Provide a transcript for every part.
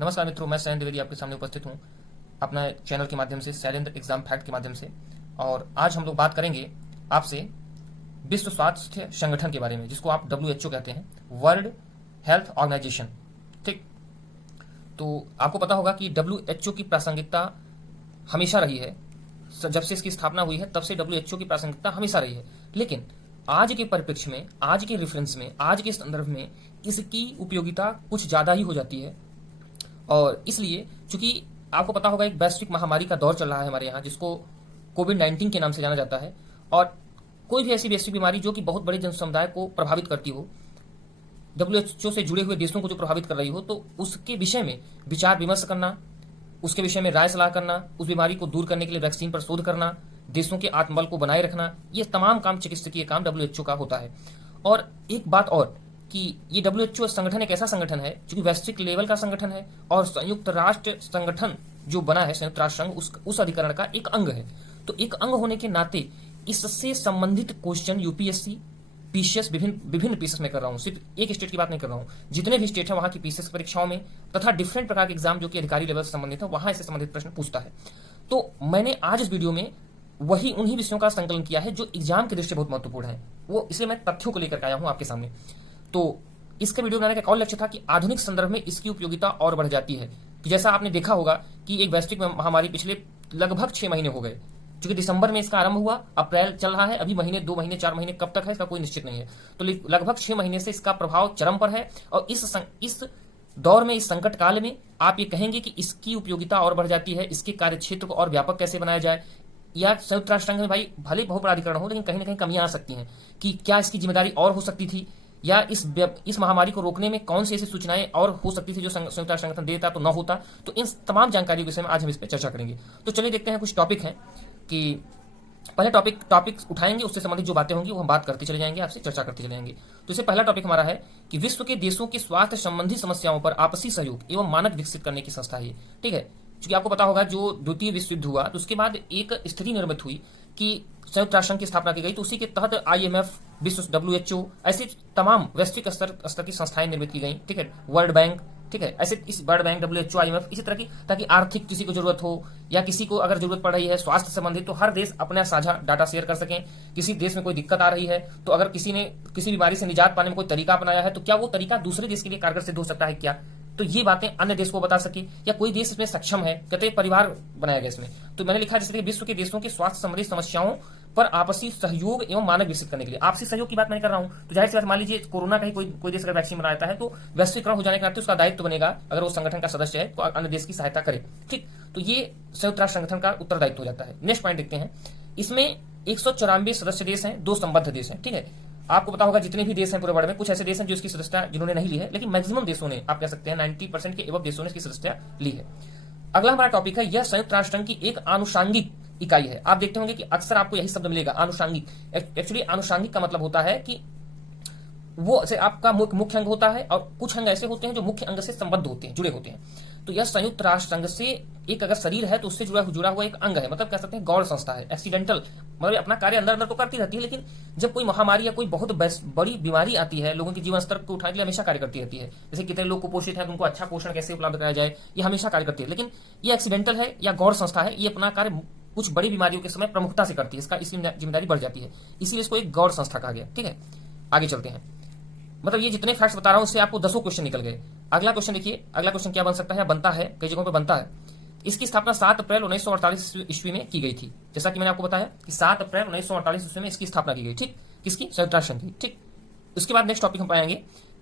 नमस्कार मित्रों, मैं शैलेंद्र द्विवेदी आपके सामने उपस्थित हूँ अपना चैनल के माध्यम से, शैलेंद्र एग्जाम फैक्ट के माध्यम से। और आज हम लोग बात करेंगे आपसे विश्व स्वास्थ्य संगठन के बारे में, जिसको आप WHO कहते हैं, वर्ल्ड हेल्थ ऑर्गेनाइजेशन। ठीक, तो आपको पता होगा कि WHO की प्रासंगिकता हमेशा रही है। जब से इसकी स्थापना हुई है तब से WHO की प्रासंगिकता हमेशा रही है। लेकिन आज के परिप्रेक्ष्य में, आज के रेफरेंस में, आज के संदर्भ में इसकी उपयोगिता कुछ ज़्यादा ही हो जाती है। और इसलिए चूंकि आपको पता होगा एक वैश्विक महामारी का दौर चल रहा है हमारे यहाँ, जिसको कोविड-19 के नाम से जाना जाता है। और कोई भी ऐसी वैश्विक बीमारी जो कि बहुत बड़े जन समुदाय को प्रभावित करती हो, WHO से जुड़े हुए देशों को जो प्रभावित कर रही हो, तो उसके विषय में विचार विमर्श करना, उसके विषय में राय सलाह करना, उस बीमारी को दूर करने के लिए वैक्सीन पर शोध करना, देशों के आत्मबल को बनाए रखना, ये तमाम काम, चिकित्सकीय काम WHO का होता है। और एक बात और कि ये WHO संगठन एक ऐसा संगठन है जो कि वैश्विक लेवल का संगठन है और संयुक्त राष्ट्र संगठन जो बना है, संयुक्त राष्ट्र संघ, उस अधिकरण का एक अंग है। तो एक अंग होने के नाते इससे संबंधित क्वेश्चन यूपीएससी, पीसीएस, विभिन्न पीसीएस में कर रहा हूँ, सिर्फ एक स्टेट की बात नहीं कर रहा हूँ, जितने भी स्टेट है वहां की पीसीएस परीक्षाओं में तथा डिफरेंट प्रकार के एग्जाम जो कि अधिकारी लेवल से संबंधित है, वहां इससे संबंधित प्रश्न पूछता है। तो मैंने आज इस वीडियो में उन्हीं विषयों का संकलन किया है जो एग्जाम की दृष्टि बहुत महत्वपूर्ण है, वो इसलिए मैं तथ्यों को लेकर आया हूं आपके सामने। तो इसका वीडियो बनाने का एक और लक्ष्य था कि आधुनिक संदर्भ में इसकी उपयोगिता और बढ़ जाती है। कि जैसा आपने देखा होगा कि एक वैश्विक महामारी पिछले लगभग 6 महीने हो गए, क्योंकि दिसंबर में इसका आरंभ हुआ, अप्रैल चल रहा है, अभी महीने, 2 महीने, 4 महीने कब तक है इसका कोई निश्चित नहीं है। तो लगभग 6 महीने से इसका प्रभाव चरम पर है। और इस दौर में, इस संकट काल में आप ये कहेंगे कि इसकी उपयोगिता और बढ़ जाती है, इसके कार्य क्षेत्र को और व्यापक कैसे बनाया जाए, या संयुक्त राष्ट्र संघ में भाई भले बहुत बड़ा अधिकरण हो, लेकिन कहीं ना कहीं कमियां आ सकती हैं कि क्या इसकी जिम्मेदारी और हो सकती थी, या इस महामारी को रोकने में कौन सी ऐसी सूचनाएं और हो सकती थी जो संयुक्त राष्ट्र संगठन देता तो न होता। तो इन तमाम जानकारी के विषय में आज हम इस पर चर्चा करेंगे। तो चलिए देखते हैं, कुछ टॉपिक हैं कि पहले टॉपिक उठाएंगे, उससे संबंधित जो बातें होंगी वो हम बात करते चले जाएंगे, आपसे चर्चा करते चले जाएंगे। तो इससे पहला टॉपिक हमारा है कि विश्व के देशों के स्वास्थ्य संबंधी समस्याओं पर आपसी सहयोग एवं मानक विकसित करने की संस्था है। ठीक है, क्योंकि आपको पता होगा जो द्वितीय विश्व युद्ध हुआ तो उसके बाद एक स्थिति निर्मित हुई कि संयुक्त राष्ट्र संघ की स्थापना की गई। तो उसी के तहत IMF, विश्व WHO, ऐसी तमाम वैश्विक स्तर की संस्थाएं निर्मित की गई। ठीक है, वर्ल्ड बैंक, ठीक है, ऐसे इस वर्ल्ड बैंक, WHO, IMF, इसी तरह की, ताकि आर्थिक किसी को जरूरत हो या किसी को अगर जरूरत पड़ रही है स्वास्थ्य संबंधित, तो हर देश अपना साझा डाटा शेयर कर सकें। किसी देश में कोई दिक्कत आ रही है तो अगर किसी ने किसी बीमारी से निजात पाने में कोई तरीका अपनाया है तो क्या वो तरीका दूसरे देश के लिए कारगर सिद्ध हो सकता है क्या, तो ये बातें अन्य देश को बता सके, या कोई देश इसमें सक्षम है, कहते परिवार बनाया गया इसमें। तो मैंने लिखा जैसे विश्व के देशों के स्वास्थ्य संबंधी समस्याओं पर आपसी सहयोग एवं मानक विकसित करने के लिए। आपसी सहयोग की बात मैं कर रहा हूं, तो जाहिर सी बात, मान लीजिए कोरोना का ही कोई देश अगर वैक्सीन बनाता है तो वैश्वीकरण हो जाने के नाते उसका दायित्व बनेगा, अगर वो संगठन का सदस्य है तो अन्य देश की सहायता करे। ठीक, तो ये संयुक्त राष्ट्र संगठन का उत्तरदायित्व हो जाता है। नेक्स्ट पॉइंट देखते हैं, इसमें 194 सदस्य देश हैं, 2 संबद्ध देश हैं। ठीक है, आपको पता होगा जितने भी देश हैं पूरे वर्ल्ड में, कुछ ऐसे देश हैं जो इसकी सदस्यता जिन्होंने नहीं ली है, लेकिन मैक्सिमम देशों ने, आप कह सकते हैं 90% के एवं देशों ने इसकी सदस्यता ली है। अगला हमारा टॉपिक है, यह संयुक्त राष्ट्र संघ की एक आनुषांगिक इकाई है। आप देखते होंगे कि अक्सर आपको यही शब्द मिलेगा, आनुषांगिक। एक्चुअली आनुषांगिक का मतलब होता है कि वो से आपका मुख्य अंग होता है, और कुछ अंग ऐसे होते हैं जो मुख्य अंग से संबद्ध होते हैं, जुड़े होते हैं। तो यह संयुक्त राष्ट्र संघ से एक अगर शरीर है तो उससे जुड़ा हुआ एक अंग है, मतलब कह सकते हैं गौड़ संस्था है। एक्सीडेंटल मतलब अपना कार्य अंदर अंदर तो करती रहती है, लेकिन जब कोई महामारी या कोई बहुत बड़ी बीमारी आती है, लोगों के जीवन स्तर को उठाने के लिए हमेशा कार्य करती रहती है। जैसे कितने लोग कुपोषित हैं, उनको अच्छा पोषण कैसे उपलब्ध कराया जाए, ये हमेशा कार्य करती है। लेकिन ये एक्सीडेंटल है या गौड़ संस्था है, ये अपना कार्य कुछ बड़ी बीमारियों के समय प्रमुखता से करती है, इसका इसकी जिम्मेदारी बढ़ जाती है, इसीलिए इसको एक गौड़ संस्था कहा गया। ठीक है, आगे चलते हैं। मतलब ये जितने फैक्ट्स बता रहा हूं उससे आपको 10 क्वेश्चन निकल गए। अगला क्वेश्चन देखिए, अगला क्वेश्चन क्या बन सकता है, बनता है, कई जगहों पे बनता है। इसकी स्थापना 7 अप्रैल 1948 ईस्वी में की गई थी। जैसा कि मैंने आपको बताया कि 7 अप्रैल 1948 ईस्वी में इसकी स्थापना की गई। ठीक, किसकी, संयुक्त राष्ट्र संघ की। ठीक, उसके बाद नेक्स्ट टॉपिक हम पाएंगे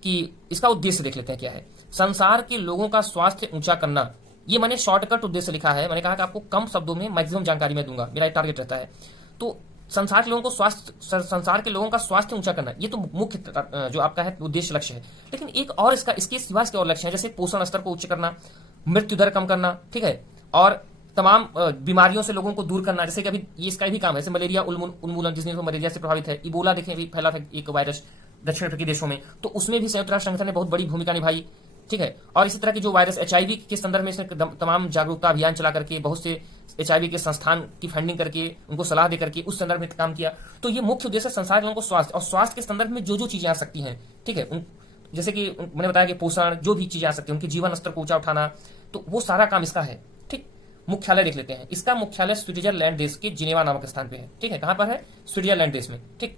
कि इसका उद्देश्य देख लेते हैं क्या है। संसार के लोगों का स्वास्थ्य ऊंचा करना, ये मैंने शॉर्टकट उद्देश्य लिखा है। मैंने कहा कि आपको कम शब्दों में मैक्सिमम जानकारी मैं दूंगा, मेरा टारगेट रहता है। तो संसार के लोगों का स्वास्थ्य ऊंचा करना, ये तो मुख्य जो आपका है उद्देश्य, लक्ष्य है। लेकिन एक और इसके सिवा इसके और लक्ष्य है, जैसे पोषण स्तर को उच्च करना, मृत्यु दर कम करना, ठीक है, और तमाम बीमारियों से लोगों को दूर करना। जैसे कि अभी ये इसका भी काम है, जैसे मलेरिया उन्मूलन, जिस दिन मलेरिया से प्रभावित है, इबोला देखें अभी फैला था एक वायरस दक्षिण अफ्रीकी देशों में, तो उसमें भी संयुक्त राष्ट्र संगठन ने बहुत बड़ी भूमिका निभाई। ठीक है, और इसी तरह की जो वायरस HIV के संदर्भ में इसने तमाम जागरूकता अभियान चला करके, बहुत से HIV के संस्थान की फंडिंग करके, उनको सलाह दे करके उस संदर्भ में काम किया। तो ये मुख्य उद्देश्य संसार के लोगों को स्वास्थ्य, और स्वास्थ्य के संदर्भ में जो जो चीजें आ सकती हैं, ठीक है, जैसे कि मैंने बताया कि पोषण, जो भी चीजें आ सकती है, उनके जीवन स्तर को ऊंचा उठाना, तो वो सारा काम इसका है। ठीक, मुख्यालय देख लेते हैं। इसका मुख्यालय स्विट्जरलैंड देश के जिनेवा नामक स्थान पे है। ठीक है, कहां पर है? स्विट्जरलैंड देश में। ठीक,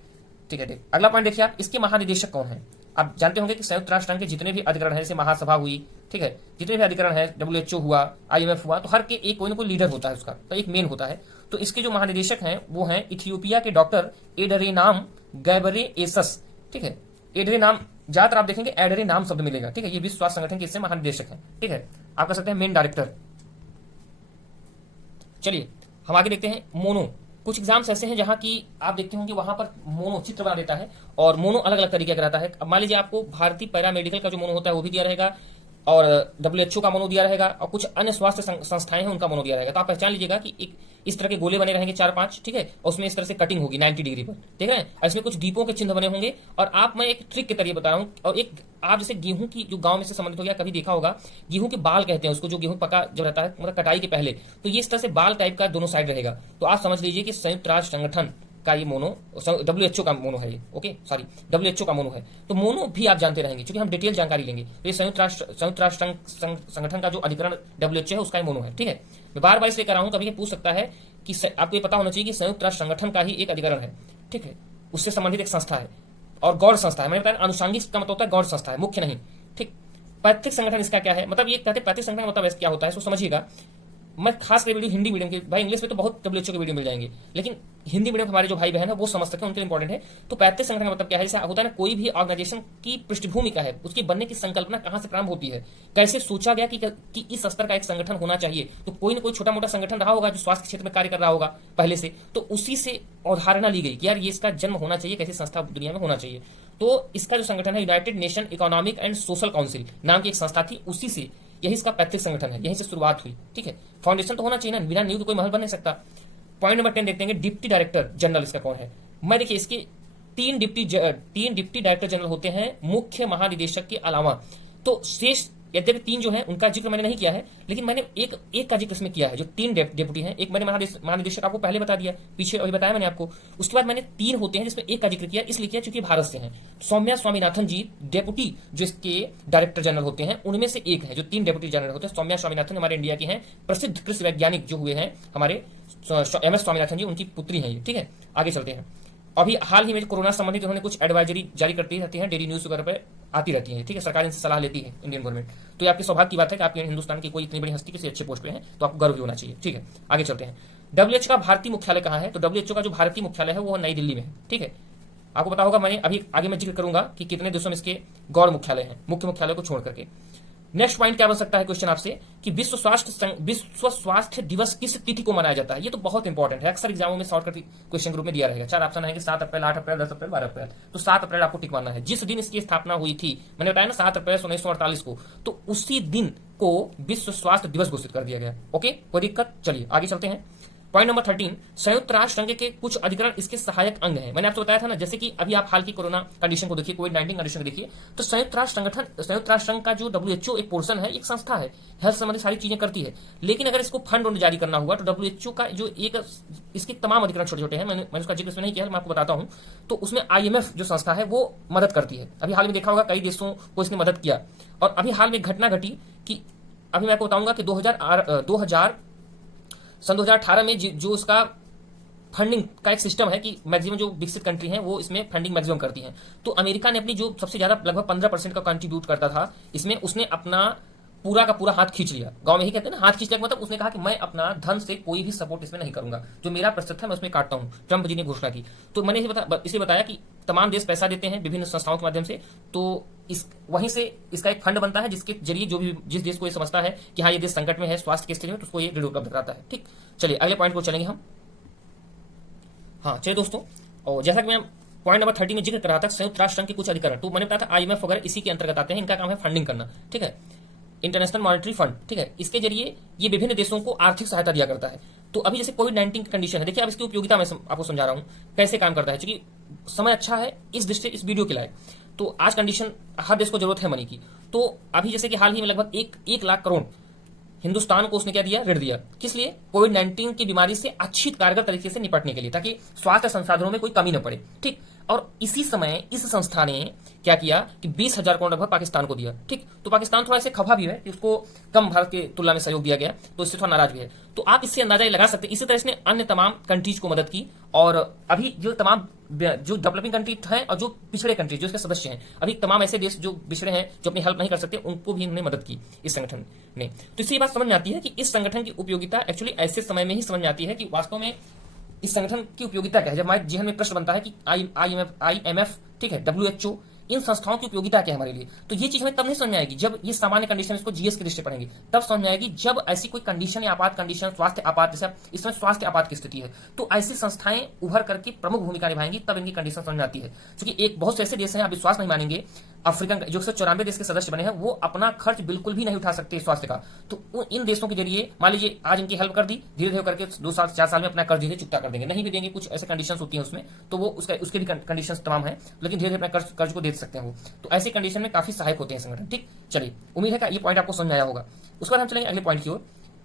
ठीक है। अगला पॉइंट देखिए आप, इसके महानिदेशक कौन है? आप जानते होंगे कि संयुक्त राष्ट्र संघ के जितने भी अधिकरण है, जैसे महासभा हुई, ठीक है, जितने भी अधिकरण है, WHO हुआ, IMF हुआ, तो हर के एक कोई ना कोई लीडर होता है उसका, तो एक मेन होता है। तो इसके जो महानिदेशक हैं वो हैं इथियोपिया के डॉक्टर एडरेनाम गैब्रिएसस। ठीक है, एडरेनाम, ज्यादातर आप देखेंगे एडरेनाम शब्द मिलेगा। ठीक है, ये विश्व स्वास्थ्य संगठन के इससे महानिदेशक हैं। ठीक है, आप कह सकते हैं मेन डायरेक्टर। चलिए हम आगे देखते हैं मोनो। कुछ एग्जाम्स ऐसे हैं जहां की आप देखते होंगे वहां पर मोनो चित्र बना देता है, और मोनो अलग अलग तरीके का रहता है। अब मान लीजिए आपको भारतीय पैरामेडिकल का जो मोनो होता है वो भी दिया रहेगा, और WHO का मोनो दिया रहेगा, और कुछ अन्य स्वास्थ्य संस्थाएं हैं उनका मोनो दिया रहेगा। तो आप पहचान लीजिएगा कि एक इस तरह के गोले बने रहेंगे 4-5, ठीक है, और उसमें इस तरह से कटिंग होगी 90 डिग्री पर, ठीक है। इसमें कुछ दीपों के चिन्ह बने होंगे, और आप, मैं एक ट्रिक के तरीके बता रहा हूँ। और एक आप जैसे गेहूं की जो गांव में से संबंधित हो गया, कभी देखा होगा गेहूं के बाल कहते हैं उसको, जो गेहूं पका जब रहता है, मतलब कटाई के पहले, तो ये इस तरह से बाल टाइप का दोनों साइड रहेगा। तो आप समझ लीजिए कि संयुक्त राष्ट्र संगठन का ये मोनो, WHO का मोनो है ये, ओके सॉरी, WHO का मोनो है। तो मोनो भी आप जानते रहेंगे, क्योंकि हम डिटेल जानकारी लेंगे। तो ये संयुक्त राष्ट्र संगठन का जो अधिकरण WHO है उसका ही मोनो है। ठीक है, मैं बार बार इसलिए कर रहा हूं, कभी पूछ सकता है कि आपको ये पता होना चाहिए कि संयुक्त राष्ट्र संगठन का ही एक अधिकरण है। ठीक है, उससे संबंधित एक संस्था है, और गौड़ संस्था है। मैंने बताया अनुषांगिक का मतलब होता है गौड़ संस्था है, मुख्य नहीं। ठीक, पैतृक संगठन इसका क्या है? मतलब ये कहते हैं पैतृक संगठन मतलब क्या होता है, इसको समझिएगा। मैं खास कर वीडियो हिंदी मीडियम के, भाई इंग्लिश में तो बहुत WHO के वीडियो मिल जाएंगे, लेकिन हिंदी मीडियम हमारे जो भाई बहन है वो समझ सके, उनके लिए इंपॉर्टेंट है। तो पैतृक संगठन का मतलब क्या है? जैसे होता है ना, कोई भी ऑर्गेनाइजेशन की पृष्ठभूमि का है, उसके बनने की संकल्पना कहां से प्रारंभ होती है, कैसे सोचा गया कि इस स्तर का एक संगठन होना चाहिए। तो कोई ना कोई छोटा मोटा संगठन रहा होगा जो स्वास्थ्य क्षेत्र में कार्य कर रहा होगा पहले से, तो उसी से अवधारणा ली गई कि यार ये इसका जन्म होना चाहिए, कैसी संस्था दुनिया में होना चाहिए। तो इसका जो संगठन है United nation economic and social council नाम की एक संस्था थी, उसी से, यही इसका पैतृक संगठन है, यहीं से शुरुआत हुई। ठीक है, फाउंडेशन तो होना चाहिए ना, बिना नींव के कोई महल बन नहीं सकता। पॉइंट नंबर 10 देखते हैं, डिप्टी डायरेक्टर जनरल इसका कौन है। मैं देखिए इसके तीन डिप्टी डायरेक्टर जनरल होते हैं मुख्य महानिदेशक के अलावा। तो शेष यद्यपि 3 जो है उनका जिक्र मैंने नहीं किया है, लेकिन मैंने एक का जिक्र इसमें किया है, जो 3 डेप्यूटी हैं। एक मैंने महानिदेशक आपको पहले बता दिया, पीछे अभी बताया मैंने आपको। उसके बाद मैंने 3 होते हैं जिसमें एक का जिक्र किया, इसलिए किया क्योंकि भारत से हैं। सौम्या स्वामीनाथन जी डेप्यूटी जो इसके डायरेक्टर जनरल होते हैं, उनमें से एक है। जो 3 डेप्यूटी जनरल होते हैं, सौम्या स्वामीनाथन हमारे इंडिया के हैं, प्रसिद्ध कृषि वैज्ञानिक जो हुए हैं हमारे MS स्वामीनाथन जी, उनकी पुत्री है ये। ठीक है, आगे चलते हैं। अभी हाल ही में कोरोना संबंधित उन्होंने कुछ एडवाइजरी जारी करती रहती है, डेली न्यूज वगैरह पे आती रहती है। ठीक है, सरकार इनसे सलाह लेती है, इंडियन गवर्नमेंट। तो ये आपके सौभाग्य की बात है कि आपके हिंदुस्तान की कोई इतनी बड़ी हस्ती किसी अच्छे पोस्ट पे है, तो आपको गर्व भी होना चाहिए। ठीक है, आगे चलते हैं। WHO का भारतीय मुख्यालय कहाँ है? तो WHO का जो भारतीय मुख्यालय है वो नई दिल्ली में है। ठीक है, आपको पता होगा, मैंने अभी आगे मैं जिक्र करूंगा कि कितने देशों में इसके गौर मुख्यालय हैं, मुख्य मुख्यालय को छोड़ करके। नेक्स्ट पॉइंट क्या बन सकता है क्वेश्चन आपसे कि विश्व स्वास्थ्य दिवस किस तिथि को मनाया जाता है? ये तो बहुत इंपॉर्टेंट है, अक्सर एग्जामों में शॉर्टकट क्वेश्चन ग्रुप में दिया रहेगा। 4 ऑप्शन आएंगे, 7 अप्रैल, 8 अप्रैल, 10 अप्रैल, 12 अप्रैल। तो 7 अप्रैल आपको टिक मारना है, जिस दिन इसकी स्थापना हुई थी। मैंने बताया ना 7 अप्रैल 1948 को, तो उसी दिन को विश्व स्वास्थ्य दिवस घोषित कर दिया गया। ओके, कोई दिक्कत? चलिए आगे चलते हैं। पॉइंट नंबर 13, संयुक्त राष्ट्र संघ के कुछ अधिकरण इसके सहायक अंग हैं। मैंने आपको बताया था ना, जैसे कि अभी आप हाल की कोरोना कंडीशन को देखिए, कोविड-19 कंडीशन को देखिए, तो संयुक्त राष्ट्र संघ का जो WHO एक पोर्शन है, एक संस्था है, हेल्थ संबंधी सारी चीजें करती है। लेकिन अगर इसको फंड जारी करना हुआ तो WHO का जो एक, इसके तमाम अधिकरण छोटे छोटे हैं, मैंने उसका जिक्र इसमें नहीं किया, मैं आपको बताता हूं। तो उसमें IMF जो संस्था है वो मदद करती है। अभी हाल में देखा होगा कई देशों को इसने मदद किया, और अभी हाल में घटना घटी कि अभी मैं आपको बताऊंगा कि 2018 में जो उसका फंडिंग का एक सिस्टम है कि मैक्सिमम जो विकसित कंट्री हैं वो इसमें फंडिंग मैक्सिमम करती हैं। तो अमेरिका ने अपनी जो सबसे ज्यादा लगभग 15% का कंट्रीब्यूट करता था इसमें, उसने अपना पूरा का पूरा हाथ खींच लिया। गांव में ही कहते हैं ना, हाथ खींच लिया, मतलब उसने कहा कि मैं अपना धन से कोई भी सपोर्ट इसमें नहीं करूंगा, जो मेरा प्रतिशत है मैं उसमें काटता हूं। ट्रंप जी ने घोषणा की। तो मैंने इसे बताया कि तमाम देश पैसा देते हैं विभिन्न संस्थाओं के माध्यम से, तो वहीं से इसका एक फंड बनता है जिसके जरिए जो भी जिस देश को ये समझता है कि हाँ ये देश संकट में है, स्वास्थ्य की स्थिति में, तो उसको ये ऋण उपलब्ध कराता है। ठीक, चलिए अगले पॉइंट को चलेंगे हम। हाँ चलिए दोस्तों, और जैसा कि मैं पॉइंट नंबर 30 में जिक्र कर रहा था, संयुक्त राष्ट्र संघ के कुछ अधिकरण, तो मैंने बताया था IMF वगैरह इसी के अंतर्गत आते हैं। इनका काम है फंडिंग करना। ठीक है, इंटरनेशनल मॉनेटरी फंड। ठीक है, इसके जरिए ये विभिन्न देशों को आर्थिक सहायता दिया करता है। तो अभी जैसे कोविड-19 की कंडीशन है, देखिए अब इसकी उपयोगिता मैं आपको समझा रहा हूं कैसे काम करता है, क्योंकि समय अच्छा है इस दृष्टि इस वीडियो के लायक। तो आज कंडीशन, हर देश को जरूरत है मनी की। तो अभी जैसे कि हाल ही में लगभग 1 लाख करोड़ हिंदुस्तान को उसने क्या दिया? ऋण दिया। किस लिए? कोविड-19 की बीमारी से अच्छी कारगर तरीके से निपटने के लिए, ताकि स्वास्थ्य संसाधनों में कोई कमी न पड़े। ठीक, और इसी समय इस संस्था ने क्या किया कि 20,000 करोड़ लगभग पाकिस्तान को दिया। ठीक, तो पाकिस्तान थोड़ा से खफा भी है कि उसको कम भारत के तुलना में सहयोग दिया गया, तो इससे थोड़ा नाराज भी है। तो आप इससे अंदाजा लगा सकते हैं। इसी तरह इसने अन्य तमाम कंट्रीज को मदद की, और अभी जो तमाम जो डेवलपिंग कंट्री हैं और जो पिछड़े कंट्री जो इसके सदस्य हैं, अभी तमाम ऐसे देश जो पिछड़े हैं, जो अपनी हेल्प नहीं कर सकते, उनको भी इन्होंने मदद की इस संगठन ने। तो इससे ये बात समझ में आती है कि इस संगठन की उपयोगिता एक्चुअली ऐसे समय में ही समझ में आती है कि वास्तव में इस संगठन की उपयोगिता क्या है। जब हमारे जीवन में प्रश्न बनता है कि IMF, ठीक है, WHO, इन संस्थाओं की उपयोगिता क्या है हमारे लिए, तो ये चीज हमें तब नहीं समझ में आएगी जब ये सामान्य कंडीशन, इसको जीएस की दृष्टि पढ़ेंगे, तब समझ में आएगी जब ऐसी कोई कंडीशन या आपात कंडीशन, स्वास्थ्य आपात, जैसे इस समय स्वास्थ्य आपात की स्थिति है, तो ऐसी संस्थाएं उभर करके प्रमुख भूमिका निभाएंगी, तब इनकी कंडीशन समझ में आती है। क्योंकि एक बहुत से ऐसे देश हैं, आप विश्वास नहीं मानेंगे, अफ्रीकन जो 194 देश के सदस्य बने हैं, वो अपना खर्च बिल्कुल भी नहीं उठा सकते स्वास्थ्य का। तो इन देशों के जरिए मान लीजिए आज इनकी हेल्प कर दी, धीरे धीरे करके 2 साल 4 साल में अपना कर्ज धीरे चुकता कर देंगे, नहीं भी देंगे, कुछ ऐसे कंडीशंस होती हैं उसमें, तो वो उसके भी कंडीशंस तमाम है, लेकिन धीरे धीरे अपना कर्ज को दे सकते हैं वो। तो ऐसी कंडीशन में काफी सहायक होते हैं संगठन। ठीक, चलिए, उम्मीद है कि ये पॉइंट आपको समझ में आया होगा। उसके बाद हम चलेंगे अगले पॉइंट की ओर।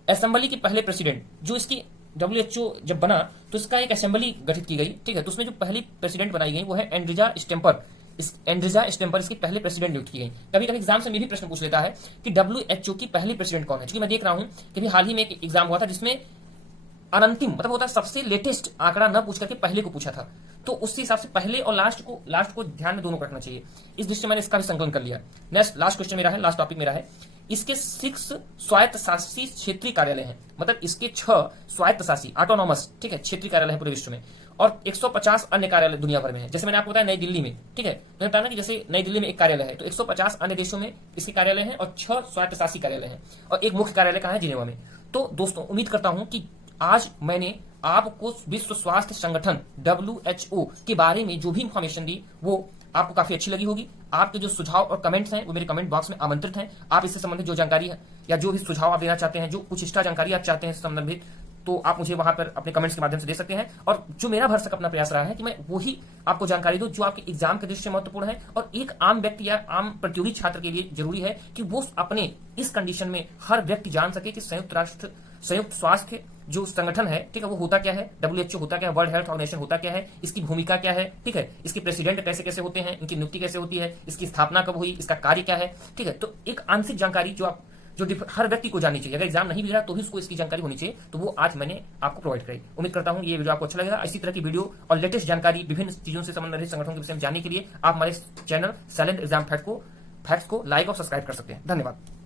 असेंबली के पहले प्रेसिडेंट, जो इसकी WHO जब बना तो इसका एक असेंबली गठित की गई। ठीक है, तो उसमें जो पहली प्रेसिडेंट बनाई गई वो है एंड्रिजा स्टेम्पर। एंड्रिजा स्टेम्पर इसकी पहले प्रेसिडेंट नियुक्त की गई। कभी कभी एग्जाम से ये भी प्रश्न पूछ लेता है कि WHO की पहली प्रेसिडेंट कौन है। क्योंकि मैं देख रहा हूं कि हाल ही में एक एग्जाम हुआ था जिसमें अनंतिम मतलब होता है सबसे लेटेस्ट आंकड़ा न पूछ करके पहले को पूछा था, तो उस हिसाब से पहले और लास्ट को ध्यान में दोनों को रखना चाहिए। इस दृष्टि मैंने इसका भी संकलन कर लिया। नेक्स्ट लास्ट क्वेश्चन मेरा है, लास्ट टॉपिक मेरा है, इसके 6 स्वायत्तशासी क्षेत्रीय कार्यालय हैं, मतलब इसके 6 स्वायत्तशासी ऑटोनॉमस, ठीक है, क्षेत्रीय कार्यालय है पूरे विश्व में, और 150 अन्य कार्यालय दुनिया भर में है। जैसे मैंने आपको बताया नई दिल्ली में, ठीक है, मैंने बताया ना कि जैसे नई दिल्ली में एक कार्यालय है, तो 150 अन्य देशों में इसके कार्यालय हैं और 6 स्वायत्तशासी कार्यालय हैं, और एक मुख्य कार्यालय कहाँ है, जिनेवा में। तो दोस्तों उम्मीद करता हूं कि आज मैंने आपको विश्व स्वास्थ्य संगठन WHO के बारे में जो भी इंफॉर्मेशन दी वो आपको काफी अच्छी लगी होगी। आपके जो सुझाव और कमेंट्स हैं वो मेरे कमेंट बॉक्स में आमंत्रित हैं। आप इससे संबंधित जो जानकारी है या जो भी सुझाव आप देना चाहते हैं, जो कुछ एक्स्ट्रा जानकारी आप चाहते हैं संबंधित, तो आप मुझे वहां पर अपने कमेंट्स के माध्यम से दे सकते हैं। और जो मेरा भरसक अपना प्रयास रहा है कि मैं वही आपको जानकारी दूं जो आपके एग्जाम के दृष्टि से महत्वपूर्ण है, और एक आम व्यक्ति या आम प्रतियोगी छात्र के लिए जरूरी है कि वो अपने इस कंडीशन में हर व्यक्ति जान सके कि संयुक्त स्वास्थ्य जो संगठन है, ठीक है, वो होता क्या है, WHO होता क्या है, वर्ल्ड हेल्थ ऑर्गेनाइजेशन होता क्या है, इसकी भूमिका क्या है, ठीक है, इसके प्रेसिडेंट कैसे कैसे होते हैं, इनकी नियुक्ति कैसे होती है, इसकी स्थापना कब हुई, इसका कार्य क्या है, ठीक है। तो एक आंशिक जानकारी जो हर व्यक्ति को जाननी चाहिए, अगर एग्जाम नहीं भी रहा तो भी उसको इसकी जानकारी होनी चाहिए, तो वो आज मैंने आपको प्रोवाइड कराई। उम्मीद करता हूं ये वीडियो आपको अच्छा लगेगा। इसी तरह की वीडियो और लेटेस्ट जानकारी विभिन्न चीजों से संबंधित संगठनों के विषय में जानने के लिए आप हमारे चैनल साइलेंट एग्जाम फैक्ट को लाइक और सब्सक्राइब कर सकते हैं। धन्यवाद।